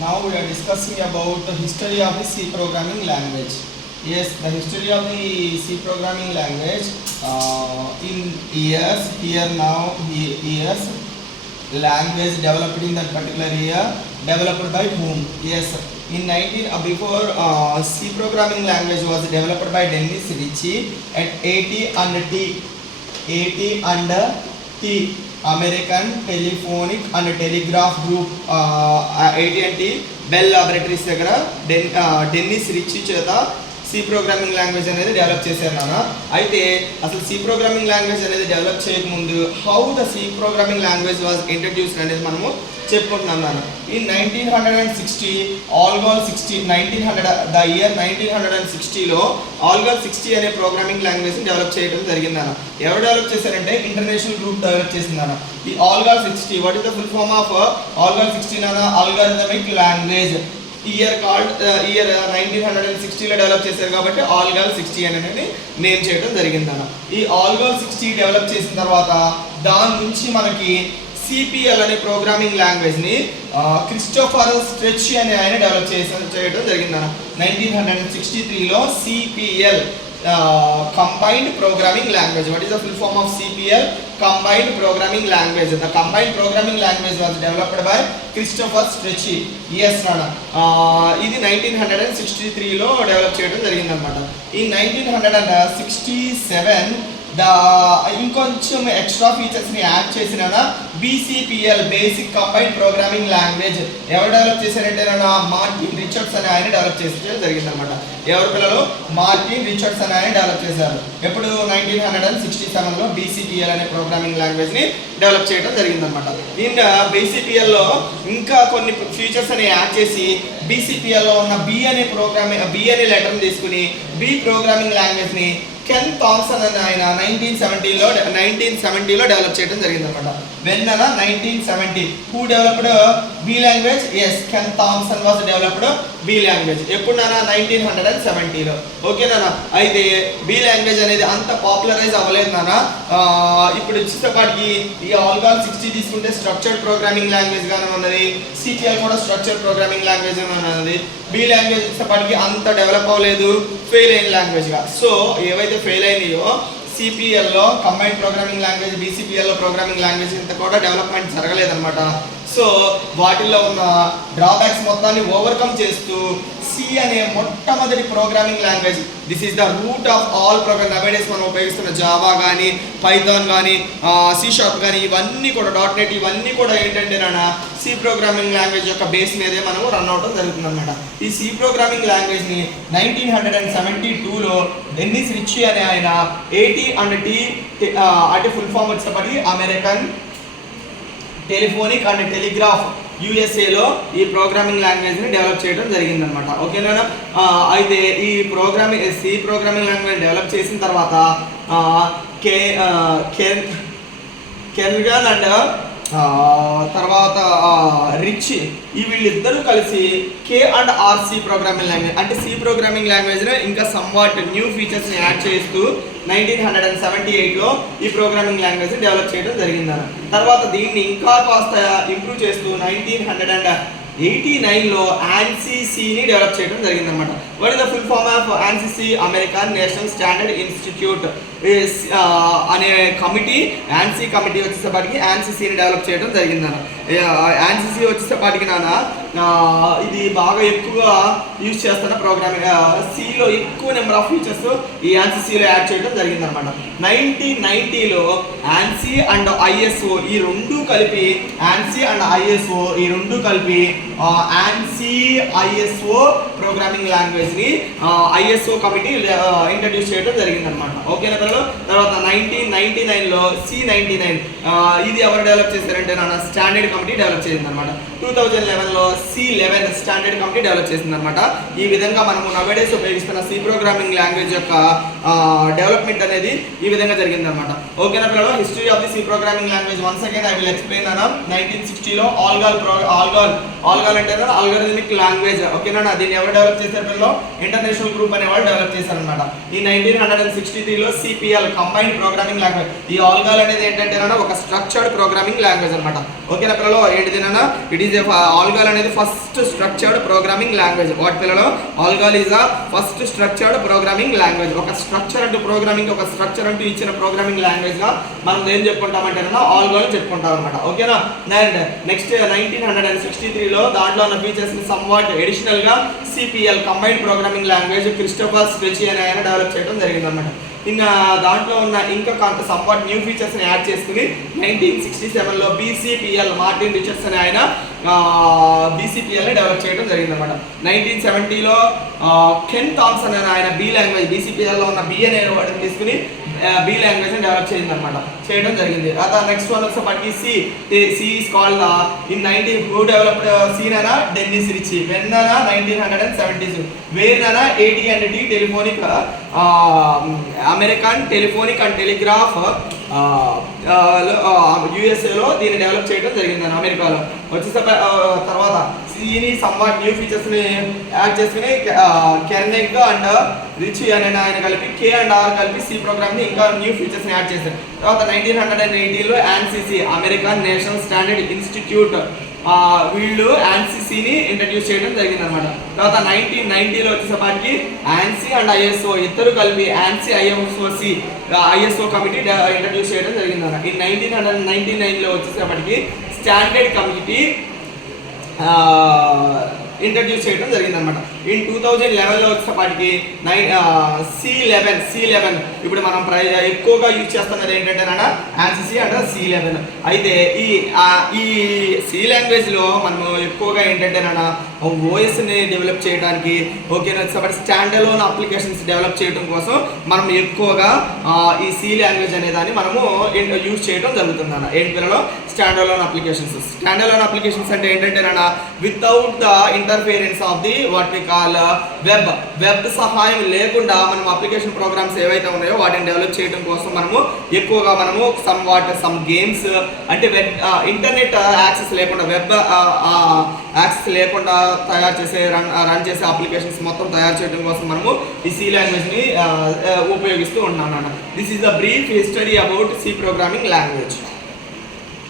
Now we are discussing about the history of the C programming language. Yes, the history of the C programming language in years. Here now years language developed in that particular year, developed by whom? Yes, in 19 before C programming language was developed by Dennis Ritchie at AT and T American Telephonic and Telegraph Group AT&T Bell Laboratories దగ్గర Dennis Ritchie చేత C programming language అనేది develop చేశారు నాన్న. అయితే అసలు C programming language అనేది develop చేయకముందు how the C programming language was introduced అనేది మనము చెప్పుకుంటున్నాం నాన్న. ఇన్ 1960 ఆల్గోల్ 60 1900 ద ఇయర్ 1960లో ఆల్గోల్ 60 అనే ప్రోగ్రామింగ్ లాంగ్వేజ్ డెవలప్ చేయడం జరిగిందన్న. ఎవరు డెవలప్ చేశారంటే ఇంటర్నేషనల్ గ్రూప్ డెవలప్ చేసిందన్న. ఈ ALGOL 60 what is the full form of ALGOL 60 నాన్న? Algorithmic language. Year called year 1960లో డెవలప్ చేశారు కాబట్టి ఆల్గోల్ 60 అనేది నేమ్ చేయడం జరిగిందన్న. ఈ ఆల్గోల్ 60 డెవలప్ చేసిన తర్వాత దాని నుంచి మనకి సిపిఎల్ అనే ప్రోగ్రామింగ్ లాంగ్వేజ్ని క్రిస్టోఫర్ స్ట్రెచ్ అనే ఆయన డెవలప్ చేయడం జరిగిందన్న. 1963లో CPL combined programming language. What is the full form of CPL? Combined programming language. The combined programming language was developed by Christopher Stretchy. Yes nana. ఇది 1963లో డెవలప్ చేయడం జరిగింది అనమాట. ఈ 1967 ఇంకొంచెం ఎక్స్ట్రా ఫీచర్స్ని యాడ్ చేసిన BCPL basic combined programming language ఎవరు develop చేశారంటే Martin Richards అనే ఆయన డెవలప్ చేసి జరిగిందనమాట. ఎవరు పిల్లలు? మార్టిన్ రిచర్డ్స్ అనే ఆయన డెవలప్ చేశారు. ఎప్పుడు? 1967లో బీసీపీఎల్ అనే ప్రోగ్రామింగ్ లాంగ్వేజ్ని డెవలప్ చేయడం జరిగిందనమాట. ఇన్ బీసీపీఎల్లో ఇంకా కొన్ని ఫీచర్స్ అని యాడ్ చేసి బీసీపీఎల్లో ఉన్న బి అనే లెటర్ని తీసుకుని బి ప్రోగ్రామింగ్ లాంగ్వేజ్ని కెన్ థామ్సన్ అనే ఆయన 1970లో డెవలప్ చేయడం జరిగింది అనమాట. వెన్ అన్న 1970 who developed B language? Yes, Ken Thompson was developed B language. ఎప్పుడు నాన్న? 1970లో. ఓకేనా? అయితే బి లాంగ్వేజ్ అనేది అంత పాపులరైజ్ అవ్వలేదు నాన్న. ఇప్పుడు వచ్చేటప్పటికి ఈ ఆల్గోల్ 60 తీసుకుంటే స్ట్రక్చర్డ్ ప్రోగ్రామింగ్ లాంగ్వేజ్ గానే ఉన్నది, సిపిఎల్ కూడా స్ట్రక్చర్డ్ ప్రోగ్రామింగ్ లాంగ్వేజ్ ఉన్నది. బి లాంగ్వేజ్ వచ్చేటప్పటికి అంత డెవలప్ అవ్వలేదు, ఫెయిల్ అయిన లాంగ్వేజ్గా. సో ఏవైతే ఫెయిల్ అయినాయో సిపిఎల్లో కంబైన్డ్ ప్రోగ్రామింగ్ లాంగ్వేజ్, బీసీపీఎల్లో ప్రోగ్రామింగ్ లాంగ్వేజ్ ఇంత కూడా డెవలప్మెంట్ జరగలేదన్నమాట. సో వాటిల్లో ఉన్న డ్రాబ్యాక్స్ మొత్తాన్ని ఓవర్కమ్ చేస్తూ సి అనే మొట్టమొదటి programming language, this is the root of all programme. Nowadays మనం ఉపయోగిస్తున్న జావా కానీ, పైథాన్ కానీ, సి షార్ప్ కానీ, ఇవన్నీ కూడా .NET ఇవన్నీ కూడా ఏంటంటే నాన్న సి ప్రోగ్రామింగ్ లాంగ్వేజ్ యొక్క బేస్ మీదే మనం రన్ అవడం జరుగుతుంది అనమాట. ఈ సి ప్రోగ్రామింగ్ లాంగ్వేజ్ని 1972లో డెన్నిస్ రిచీ అనే ఆయన AT&T అంటే ఫుల్ ఫామ్ వచ్చేటప్పటికి అమెరికన్ టెలిఫోనిక్ అండ్ టెలిగ్రాఫ్ యుఎస్ఏలో ఈ ప్రోగ్రామింగ్ లాంగ్వేజ్ని డెవలప్ చేయడం జరిగిందనమాట. ఓకేనా? అయితే ఈ సి ప్రోగ్రామింగ్ లాంగ్వేజ్ డెవలప్ చేసిన తర్వాత కెర్గన్ అండ్ తర్వాత రిచ్ ఈ వీళ్ళిద్దరూ కలిసి K&R సి ప్రోగ్రామింగ్ లాంగ్వేజ్ అంటే సి ప్రోగ్రామింగ్ లాంగ్వేజ్లో ఇంకా సమ్వాట్ న్యూ ఫీచర్స్ని యాడ్ చేస్తూ 1978లో ఈ ప్రోగ్రామింగ్ లాంగ్వేజ్ డెవలప్ చేయడం జరిగిందన్న. తర్వాత దీన్ని ఇంకా కాస్త ఇంప్రూవ్ చేస్తూ 1989లో ANSI-Cని డెవలప్ చేయడం జరిగిందనమాట. What is the full form of ANSI-C? American National Standard Institute అనే కమిటీ, ANSI కమిటీ వచ్చేసరికి ANSI-Cని డెవలప్ చేయడం జరిగిందన్న. ANSI-C వచ్చేసరికి నాన్న ఇది బాగా ఎక్కువగా యూజ్ చేస్తున్న ప్రోగ్రామింగ్, సిలో ఎక్కువ నెంబర్ ఆఫ్ ఫీచర్స్ ఈ ANSI-Cలో యాడ్ చేయడం జరిగిందనమాట. 1990లో ANSI అండ్ ISO ఈ రెండు కలిపి ANSI ISO ప్రోగ్రామింగ్ లాంగ్వేజ్ని ISO కమిటీ ఇంట్రడ్యూస్ చేయడం జరిగిందనమాట. ఓకేనా పిల్లలు? తర్వాత 1999లో C99 ఇది ఎవరు డెవలప్ చేశారంటే నాన్న స్టాండర్డ్ కమిటీ డెవలప్ చేసిందనమాట. 2011లో C11 స్టాండర్డ్ కమిటీ డెవలప్ చేసిందనమాట. ఈ విధంగా మనము నవేడేస్ ఉపయోగిస్తున్న సి ప్రోగ్రామింగ్ లాంగ్వేజ్ యొక్క డెవలప్మెంట్ అనేది ఈ విధంగా జరిగిందనమాట. ఓకేనా పిల్లలు? History of the C programming language once again I will explain అన్న. 1960లో ఆల్గోల్ ఆల్గాల్ అంటే అల్గోరిథమిక్ లాంగ్వేజ్. ఓకేనా, దీన్ని ఎవరు డెవలప్ చేశారు పిల్లలు? ఇంటర్నేషనల్ గ్రూప్ అనే వాళ్ళు డెవలప్ చేశారనమాట. ఈ 1963లో సిపిఎల్ కంబైన్డ్ ప్రోగ్రామింగ్ లాంగ్వేజ్. ఈ ఆల్గాల్ అనేది ఏంటంటే ఒక స్ట్రక్చర్డ్ ప్రోగ్రామింగ్ లాంగ్వేజ్ అనమాట. ఓకేనా పిల్లలు, ఏంటిదేనా? ఇట్ ఈస్ ఆల్గాల్ అనేది first structured programming language. What పిల్లలు? ALGOL is a first structured programming language. ఒక స్ట్రక్చర్ అంటూ ప్రోగ్రామింగ్, ఒక స్ట్రక్చర్ అంటూ ఇచ్చిన ప్రోగ్రామింగ్ లాంగ్వేజ్ గా మనం ఏం చెప్పుకుంటామంటే ఆల్గాల్ చెప్పుకుంటాం అనమాట. ఓకేనా, అండ్ నెక్స్ట్ 1963లో దాంట్లో ఉన్న ఫీచర్స్ ని సమ్వాట్ ఎడిషనల్ గా CPL combined programming language Christopher Strachey అనే ఆయన డెవలప్ చేయడం జరిగింది అనమాట. ఇంకా దాంట్లో ఉన్న ఇంకా కొంత సంవాట్ న్యూ ఫీచర్స్ ని యాడ్ చేసుకుని 1967లో బీసీపీఎల్ మార్టిన్ రిచర్డ్స్ అనే ఆయన బీసీపీఎల్ ని డెవలప్ చేయడం జరిగింది అనమాట. 1970లో కెన్ థామ్సన్ అనే ఆయన బి లాంగ్వేజ్, బీసీపీఎల్ లో ఉన్న బి అనే వర్డ్ తీసుకుని బి లాంగ్వేజ్ ని డెవలప్ చేయడం జరిగింది. నెక్స్ట్ వన్ వచ్చేప్పటికి C is called in 90 who developed సీననా Dennis Ritchie when 1970s where AT&T telephonic American telephonic and telegraph యుఎస్ఏలో దీన్ని డెవలప్ చేయడం జరిగింది అమెరికాలో. వచ్చేసే తర్వాత సీని సమ్వాట్ న్యూ ఫీచర్స్ ని యాడ్ చేసుకుని కెర్నెగ్ అండ్ రిచ్ అనే ఆయన కలిపి కే అండ్ ఆర్ కలిపి సి ప్రోగ్రామ్ ని ఇంకా న్యూ ఫీచర్స్ ని యాడ్ చేశారు. తర్వాత 1980లో ANSYS American National Standard Institute వీళ్ళు ANSYSని ఇంట్రడ్యూస్ చేయడం జరిగింది అనమాట. తర్వాత 1990లో వచ్చేసరికి ANSI అండ్ ISO ఇద్దరు కలిపి ANSI ISO కమిటీ ఇంట్రడ్యూస్ చేయడం జరిగింది అన్నమాట. ఈ 1999లో వచ్చేసరికి స్టాండర్డ్ కమిటీ ఇంట్రడ్యూస్ చేయడం జరిగింది అనమాట. ఇన్ 2011లో వచ్చేసరికి C11 ఇప్పుడు మనం ఎక్కువగా యూజ్ చేస్తున్నది ఏంటంటే ANSYS అండ్ C11. అయితే ఈ సి లాంగ్వేజ్ లో మనము ఎక్కువగా ఏంటంటే OS ని డెవలప్ చేయడానికి, ఓకేనా, స్టాండ్ అలోన్ అప్లికేషన్స్ డెవలప్ చేయడం కోసం మనం ఎక్కువగా ఈ సి లాంగ్వేజ్ అనే దాన్ని మనము యూజ్ చేయడం జరుగుతుంది అన్న. ఏంటి పిల్లలు? Stand alone applications. Stand alone applications అంటే ఏంటంటే without the interference of the what we call web సహాయం లేకుండా మనం అప్లికేషన్ ప్రోగ్రామ్స్ ఏవైతే ఉన్నాయో వాటిని డెవలప్ చేయడం కోసం మనము ఎక్కువగా సమ్ గేమ్స్ అంటే ఇంటర్నెట్ యాక్సెస్ లేకుండా, వెబ్ యాక్సెస్ లేకుండా తయారు చేసే రన్ చేసే అప్లికేషన్స్ మొత్తం తయారు చేయడం కోసం మనము ఈ సి లాంగ్వేజ్ ని ఉపయోగిస్తూ ఉన్నాం. This is the brief history about C programming language.